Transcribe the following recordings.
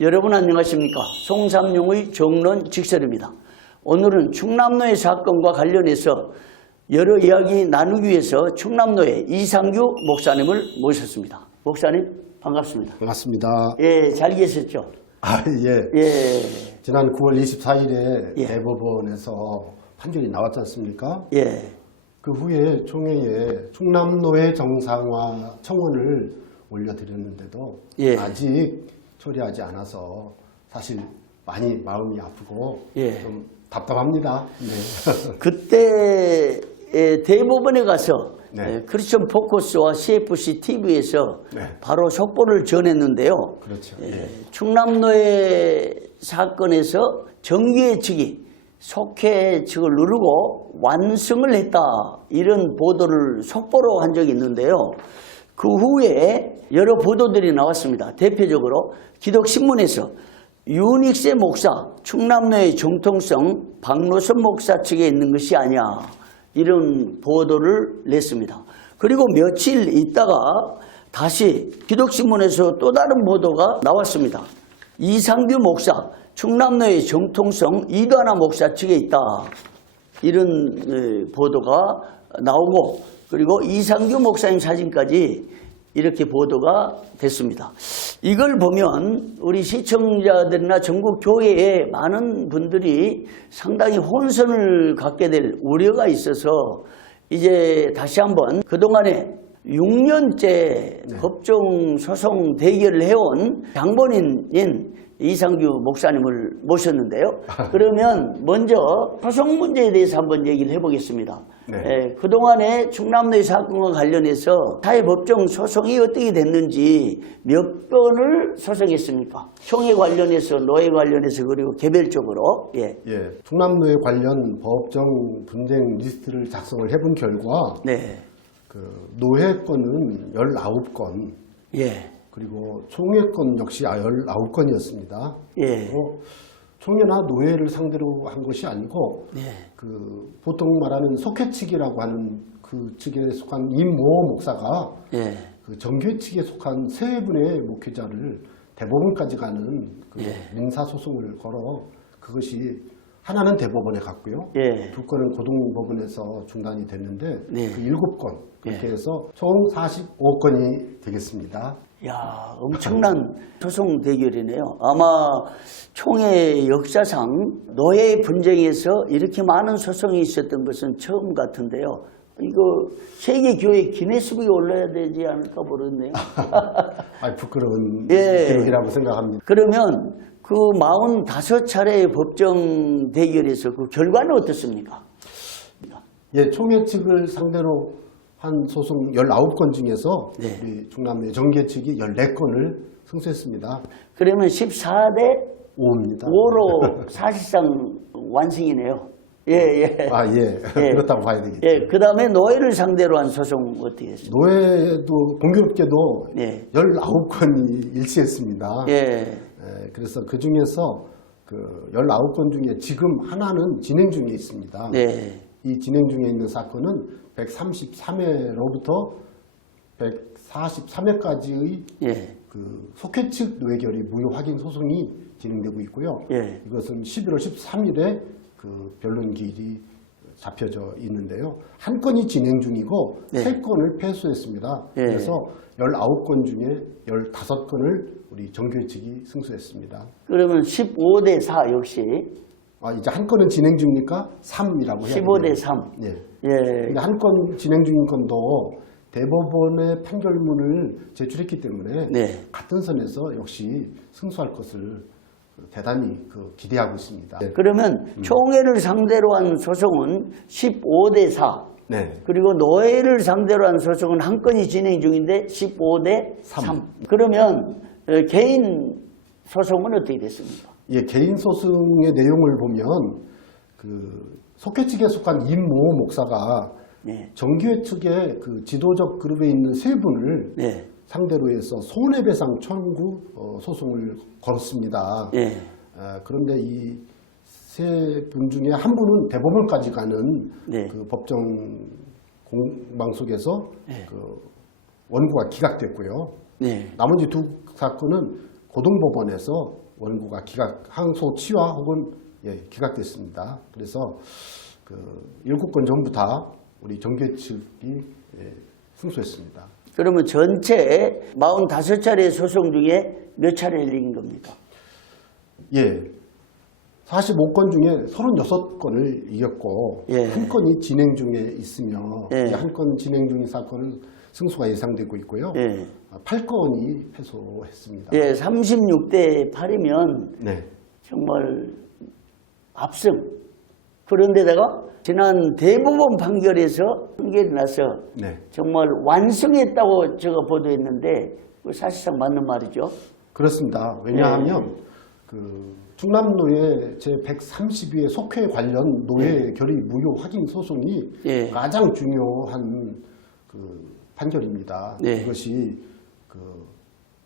여러분 안녕하십니까? 송삼룡의 정론 직설입니다. 오늘은 충남노예 사건과 관련해서 여러 이야기 나누기 위해서 충남노예 이상규 목사님을 모셨습니다. 목사님 반갑습니다. 반갑습니다. 예, 잘 계셨죠? 예. 예. 지난 9월 24일에 예. 대법원에서 판결이 나왔지 않습니까? 예. 그 후에 총회에 충남노예 정상화 청원을 올려드렸는데도 예. 아직 처리하지 않아서 사실 많이 마음이 아프고 예. 좀 답답합니다. 네. 그때 대법원에 가서 네. 크리스천 포커스와 CFC TV에서 네. 바로 속보를 전했는데요. 그렇죠. 예. 충남노예 사건에서 정규회 측이 속회 측을 누르고 완승을 했다, 이런 보도를 속보로 한 적이 있는데요. 그 후에 여러 보도들이 나왔습니다. 대표적으로 기독신문에서 유닉세 목사, 충남노예 정통성 박노선 목사 측에 있는 것이 아니야, 이런 보도를 냈습니다. 그리고 며칠 있다가 다시 기독신문에서 또 다른 보도가 나왔습니다. 이상규 목사, 충남노예 정통성 이도하나 목사 측에 있다, 이런 보도가 나오고, 그리고 이상규 목사님 사진까지 이렇게 보도가 됐습니다. 이걸 보면 우리 시청자들이나 전국 교회의 많은 분들이 상당히 혼선을 갖게 될 우려가 있어서 이제 다시 한번 그동안에 6년째 법정 소송 대결을 해온 장본인인 이상규 목사님을 모셨는데요. 그러면 먼저 소송 문제에 대해서 한번 얘기를 해보겠습니다. 네. 그동안의 충남노예 사건과 관련해서 사회법정 소송이 어떻게 됐는지 몇 건을 소송했습니까? 총회 관련해서, 노예 관련해서, 그리고 개별적으로. 예. 예. 충남노예 관련 법정 분쟁 리스트를 작성을 해본 결과 네. 그 노예건은 19건, 예. 그리고 총회건 역시 19건이었습니다. 예. 총회나 노예를 상대로 한 것이 아니고 예. 그 보통 말하는 속회 측이라고 하는 그 측에 속한 임모 목사가 예. 그 정교회 측에 속한 세 분의 목회자를 대법원까지 가는 그 민사소송을 걸어 그것이 하나는 대법원에 갔고요. 예. 두 건은 고등법원에서 중단이 됐는데 네. 그 7건 그렇게 해서 총 45건이 되겠습니다. 야, 엄청난 소송 대결이네요. 아마 총회 역사상 노예 분쟁에서 이렇게 많은 소송이 있었던 것은 처음 같은데요. 이거 세계교회 기네스북에 올라야 되지 않을까 모르겠네요. 부끄러운 예. 기록이라고 생각합니다. 그러면 그 45차례의 법정 대결에서 그 결과는 어떻습니까? 예, 총회 측을 상대로 한 소송 19건 중에서 네. 우리 충남노예 정계 측이 14건을 승소했습니다. 그러면 14대 5입니다. 5로 사실상 완승이네요. 예, 예. 예. 그렇다고 봐야 되겠죠. 예, 그 다음에 노예를 상대로 한 소송 어떻게 했습니까? 노예도 공교롭게도 네. 19건이 일치했습니다. 예. 그래서 그 중에서 그 19건 중에 지금 하나는 진행 중에 있습니다. 네. 이 진행 중에 있는 사건은 133회로부터 143회까지의 예. 그 속회 측 노예 결의 무효 확인 소송이 진행되고 있고요. 예. 이것은 11월 13일에 그 변론 기일이 잡혀져 있는데요. 한 건이 진행 중이고 네. 3건을 패소했습니다. 예. 그래서 19건 중에 15건을 우리 정교회 측이 승소했습니다. 그러면 15대 4 역시. 이제 한 건은 진행 중이니까 3이라고 해야 15대 3. 예. 예. 근데 한 건 진행 중인 건도 대법원의 판결문을 제출했기 때문에 네. 같은 선에서 역시 승소할 것을 대단히 기대하고 있습니다. 그러면 총회를 상대로 한 소송은 15대 4. 네. 그리고 노예를 상대로 한 소송은 한 건이 진행 중인데 15대 3. 3. 그러면 개인 소송은 어떻게 됐습니까? 예, 개인 소송의 내용을 보면 그 속회 측에 속한 임모 목사가 네. 정교회 측의 그 지도적 그룹에 있는 세 분을 네. 상대로 해서 손해배상 청구 소송을 걸었습니다. 네. 그런데 이 세 분 중에 한 분은 대법원까지 가는 네. 그 법정 공방 속에서 네. 그 원고가 기각됐고요. 네. 나머지 두 사건은 고등법원에서 원고가 항소 취하 혹은 기각됐습니다. 그래서 그 7건 전부 다 우리 정계 측이 승소했습니다. 그러면 전체 45차례 소송 중에 몇 차례 열린 겁니까? 예. 45건 중에 36건을 이겼고 예. 한 건이 진행 중에 있으며 예. 한 건 진행 중인 사건은 승소가 예상되고 있고요. 예. 8건이 패소했습니다. 예, 36대 8이면 네. 정말 압승. 그런데다가 지난 대법원 판결에서 판결이 나서 네. 정말 완승했다고 제가 보도했는데 사실상 맞는 말이죠. 그렇습니다. 왜냐하면 그 충남노예 제132회 속회 관련 노예 결의 무효 확인 소송이 예. 가장 중요한 그 판결입니다. 예. 이것이 그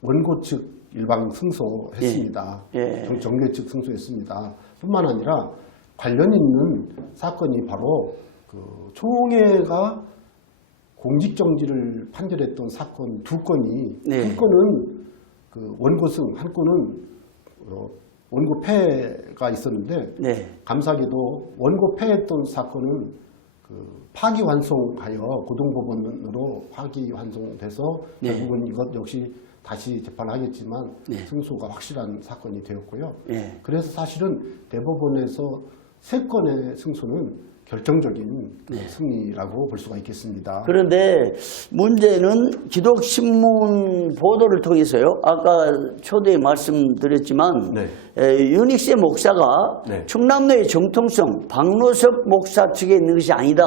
원고 측 일방 승소했습니다. 예. 정계 측 승소했습니다. 뿐만 아니라 관련 있는 사건이 바로 그 총회가 공직정지를 판결했던 사건 2건이 네. 한 건은 그 원고승, 한 건은 원고 패가 있었는데 네. 감사하게도 원고 패했던 사건은 그 파기환송하여 고등법원으로 파기환송돼서 네. 결국은 이것 역시 다시 재판하겠지만 네. 승소가 확실한 사건이 되었고요. 네. 그래서 사실은 대법원에서 3건의 승소는 결정적인 그 승리라고 볼 수가 있겠습니다. 그런데 문제는 기독신문 보도를 통해서요. 아까 초대에 말씀드렸지만 네. 유닉스의 목사가 네. 충남로의 정통성 박노석 목사 측에 있는 것이 아니다.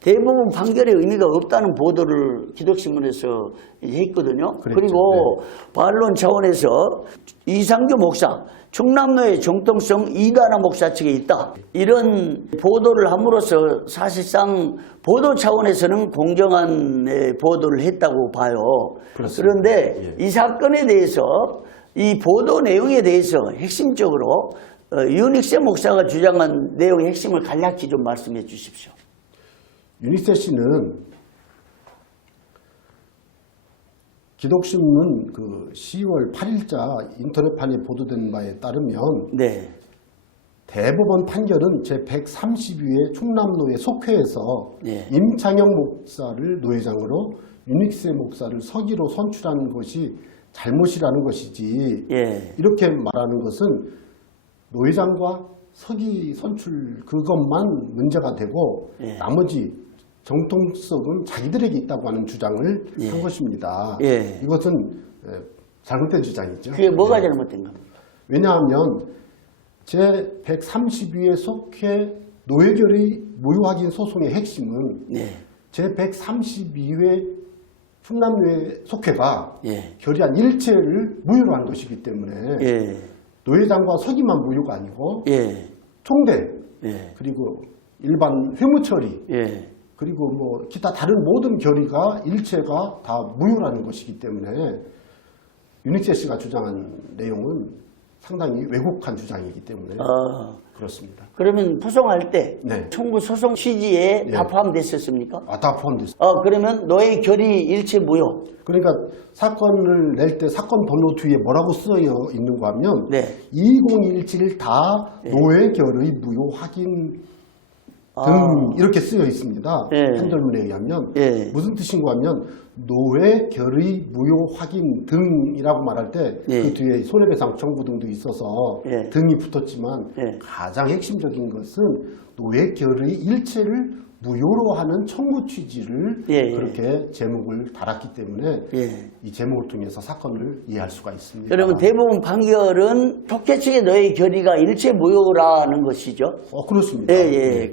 대부분 판결에 의미가 없다는 보도를 기독신문에서 했거든요. 그랬죠. 그리고 반론 차원에서 이상규 목사 충남로의 정통성 이다나 목사 측에 있다. 이런 보도를 함으로써 사실상 보도 차원에서는 공정한 보도를 했다고 봐요. 그렇습니다. 그런데 이 사건에 대해서 이 보도 내용에 대해서 핵심적으로 유닉세 목사가 주장한 내용의 핵심을 간략히 좀 말씀해 주십시오. 유닉세 씨는 기독신문 그 10월 8일자 인터넷판에 보도된 바에 따르면 네. 대법원 판결은 제132회 충남노예 속회에서 네. 임창영 목사를 노회장으로 유닉세 목사를 서기로 선출한 것이 잘못이라는 것이지 예. 이렇게 말하는 것은 노회장과 서기 선출 그것만 문제가 되고 예. 나머지 정통성은 자기들에게 있다고 하는 주장을 한 것입니다. 예. 이것은 잘못된 주장이죠. 그게 뭐가 잘못된 겁니까? 왜냐하면 제132회 속회 노예결의 무효 확인 소송의 핵심은 네. 제132회 충남노예 속회가 예. 결의안 일체를 무효로 한 것이기 때문에 예. 노회장과 서기만 무효가 아니고 예. 총대 예. 그리고 일반 회무처리 예. 그리고 뭐 기타 다른 모든 결의가 일체가 다 무효라는 것이기 때문에 유닉세 씨가 주장한 내용은 상당히 왜곡한 주장이기 때문에 그렇습니다. 그러면 소송할 때 네. 청구 소송 취지에 예. 다 포함됐었습니까? 다 포함됐습니다. 그러면 노예 결의 일체 무효. 그러니까 사건을 낼 때 사건 번호 뒤에 뭐라고 쓰여 있는가 하면 네. 2017 다 노예결의 무효 확인 등 이렇게 쓰여 있습니다. 예. 판결문에 의하면 예. 무슨 뜻인가 하면 노예결의 무효 확인 등이라고 말할 때 그 예. 뒤에 손해배상 청구 등도 있어서 예. 등이 붙었지만 예. 가장 핵심적인 것은 노예결의 일체를 무효로 하는 청구 취지를 예. 그렇게 제목을 달았기 때문에 예. 이 제목을 통해서 사건을 이해할 수가 있습니다. 그러면 대법원 판결은 속회 측의 노예 결의가 일체 무효라는 것이죠? 그렇습니다. 예, 예.